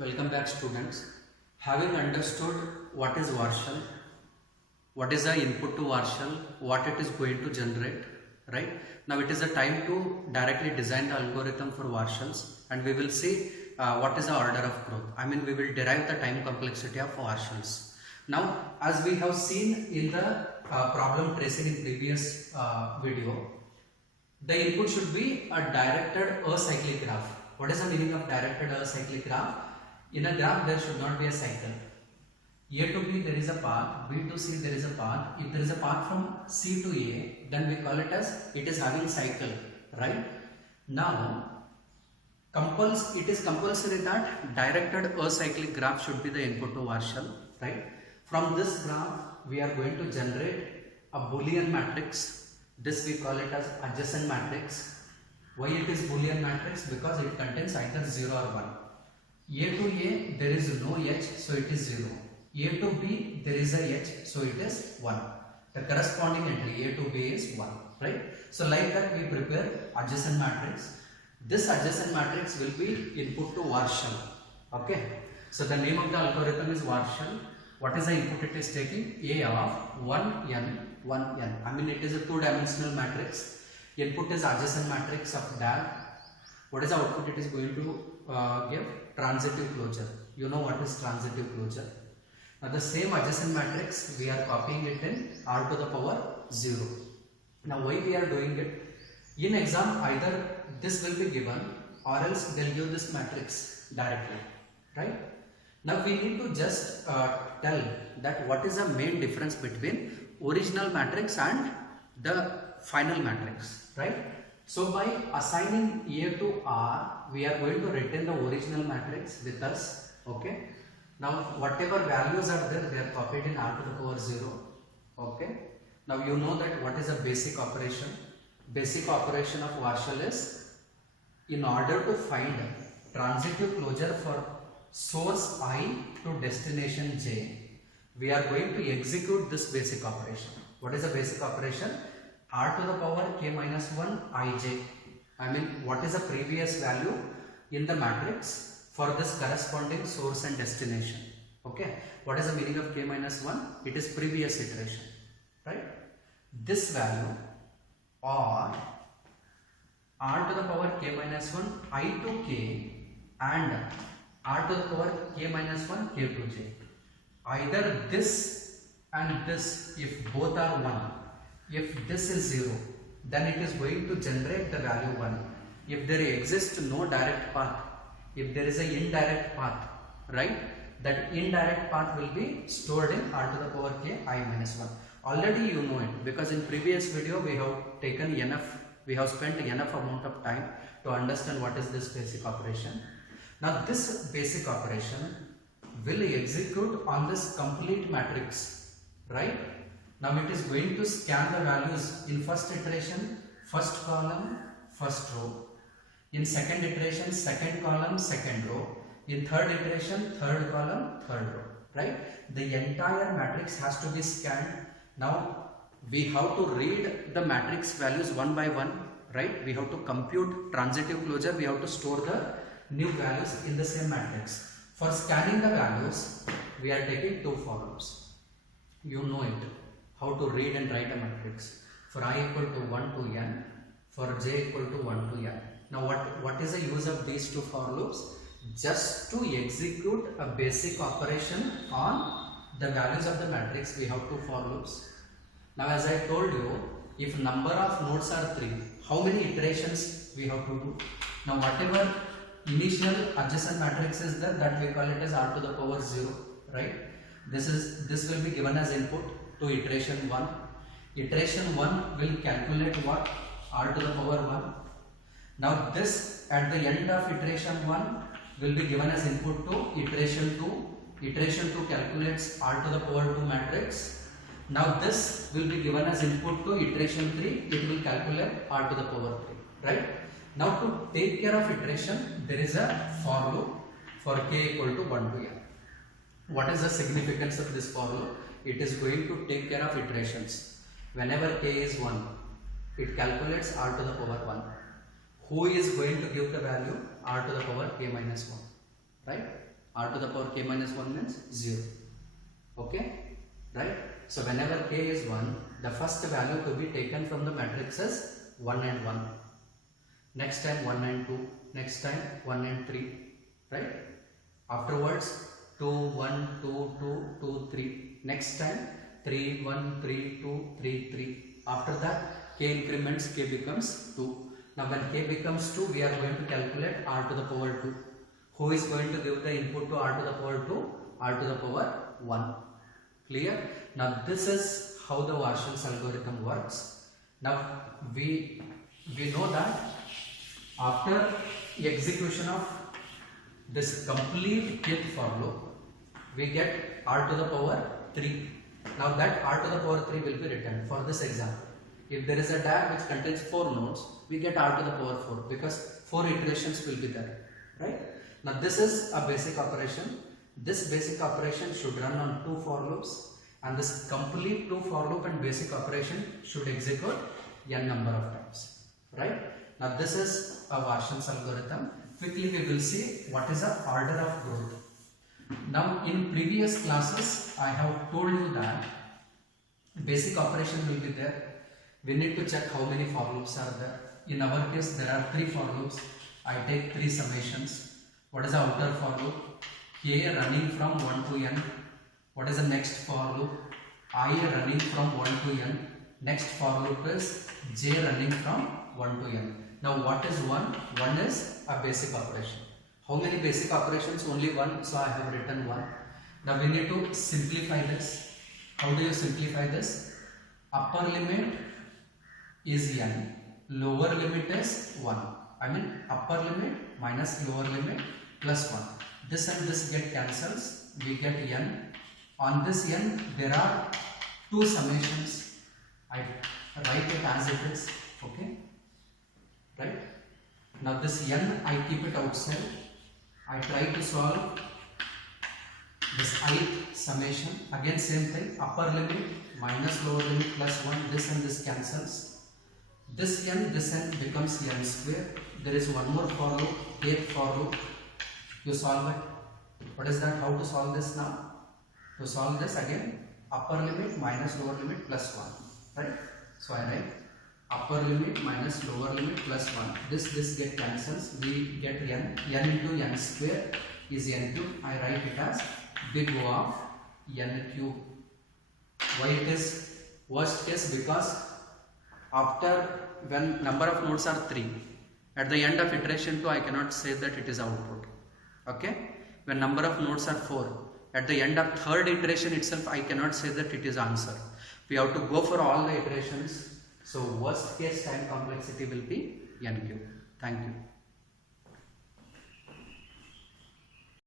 Welcome back, students. Having understood what is Warshall, what is the input to Warshall, what it is going to generate, right? Now it is the time to directly design the algorithm for Warshalls, and we will see what is the order of growth. I mean, we will derive the time complexity of Warshalls. Now, as we have seen in the problem tracing in previous video, the input should be a directed acyclic graph. What is the meaning of directed acyclic graph? In a graph, there should not be a cycle. A to B there is a path, B to C there is a path. If there is a path from C to A, then we call it as it is having cycle, right? Now, it is compulsory that directed acyclic graph should be the input to Warshall, right? From this graph, we are going to generate a Boolean matrix. This we call it as adjacent matrix. Why it is Boolean matrix? Because it contains either 0 or 1. A to A there is no H, so it is 0. A to B there is a H, so it is 1. The corresponding entry A to B is 1, right? So like that we prepare adjacent matrix. This adjacent matrix will be input to Warshall. Okay. So the name of the algorithm is Warshall. What is the input it is taking? A of 1n, 1n. I mean it is a two-dimensional matrix. Input is adjacent matrix of that. What is the output it is going to give? Transitive closure. You know what is transitive closure. Now the same adjacent matrix we are copying it in r to the power 0. Now why we are doing it? In exam either this will be given or else they will give this matrix directly, right? Now we need to just tell that what is the main difference between original matrix and the final matrix, right? So by assigning A to R, we are going to retain the original matrix with us, okay? Now whatever values are there, they are copied in R to the power 0, okay? Now you know that what is a basic operation? Basic operation of Warshall is, in order to find transitive closure for source I to destination J, we are going to execute this basic operation. What is the basic operation? R to the power k minus 1 ij. I mean, what is the previous value in the matrix for this corresponding source and destination? Okay. What is the meaning of k minus 1? It is previous iteration, right? This value or r to the power k minus 1 I to k and r to the power k minus 1 k to j. Either this and this, if both are 1, if this is 0, then it is going to generate the value 1. If there exists no direct path, if there is an indirect path, right, that indirect path will be stored in r to the power k I minus 1. Already you know it, because in previous video we have taken enough, we have spent enough amount of time to understand what is this basic operation. Now this basic operation will execute on this complete matrix, right? Now it is going to scan the values in first iteration, first column, first row. In second iteration, second column, second row. In third iteration, third column, third row, right? The entire matrix has to be scanned. Now we have to read the matrix values one by one, right? We have to compute transitive closure. We have to store the new values in the same matrix. For scanning the values, we are taking two formulas. You know it. How to read and write a matrix. For I equal to 1 to n, for j equal to 1 to n. Now what is the use of these two for loops? Just to execute a basic operation on the values of the matrix, we have two for loops. Now as I told you, if number of nodes are 3, how many iterations we have to do? Now whatever initial adjacent matrix is there, that we call it as r to the power 0, right? This will be given as input to iteration 1. Iteration 1 will calculate what? R to the power 1. Now this at the end of iteration 1 will be given as input to iteration 2. Iteration 2 calculates R to the power 2 matrix. Now this will be given as input to iteration 3. It will calculate R to the power 3, right? Now to take care of iteration, there is a for loop for k equal to 1 to n. What is the significance of this for loop? It is going to take care of iterations. Whenever k is 1, it calculates r to the power 1. Who is going to give the value? R to the power k minus 1, right? r to the power k minus 1 means 0. Okay, right? So whenever k is 1, the first value to be taken from the matrix is 1 and 1. Next time 1 and 2. Next time 1 and 3. Right? Afterwards 2, 1, 2, 2, 2, 3. Next time 3, 1, 3, 2, 3, 3. After that k increments, k becomes 2. Now when k becomes 2, we are going to calculate r to the power 2. Who is going to give the input to r to the power 2? R to the power 1. Clear? Now this is how the Warshall's algorithm works. Now we know that after execution of this complete kth for loop, we get r to the power 3. Now that r to the power 3 will be written for this example. If there is a DAG which contains 4 nodes, we get r to the power 4 because 4 iterations will be there, right? Now this is a basic operation. This basic operation should run on 2 for loops, and this complete 2 for loop and basic operation should execute n number of times, right? Now this is a Warshall's algorithm. Quickly we will see what is the order of growth. Now in previous classes I have told you that basic operation will be there. We need to check how many for loops are there. In our case there are 3 for loops. I take 3 summations. What is the outer for loop? K running from 1 to n. What is the next for loop? I running from 1 to n. Next for loop is j running from 1 to n. Now what is 1? 1 is a basic operation. How many basic operations? Only 1, so I have written 1. Now we need to simplify this. How do you simplify this? Upper limit is n, lower limit is 1. I mean upper limit minus lower limit plus 1. This and this get cancels, we get n. On this n there are 2 summations. I write it as it is, okay, right? Now this n I keep it outside. I try to solve this ith summation. Again same thing, upper limit minus lower limit plus 1, this and this cancels. This n becomes n square. There is one more for loop, kth for loop. You solve it. What is that? How to solve this now? To solve this again, upper limit minus lower limit plus 1, right? So I write upper limit minus lower limit plus 1. This get cancels. We get n. N into n square is n cube. I write it as big O of n cube. Why it is worst case? Because after when number of nodes are 3, at the end of iteration 2 I cannot say that it is output. Okay, when number of nodes are 4, at the end of third iteration itself I cannot say that it is answer. We have to go for all the iterations. So worst case time complexity will be n cube. Thank you.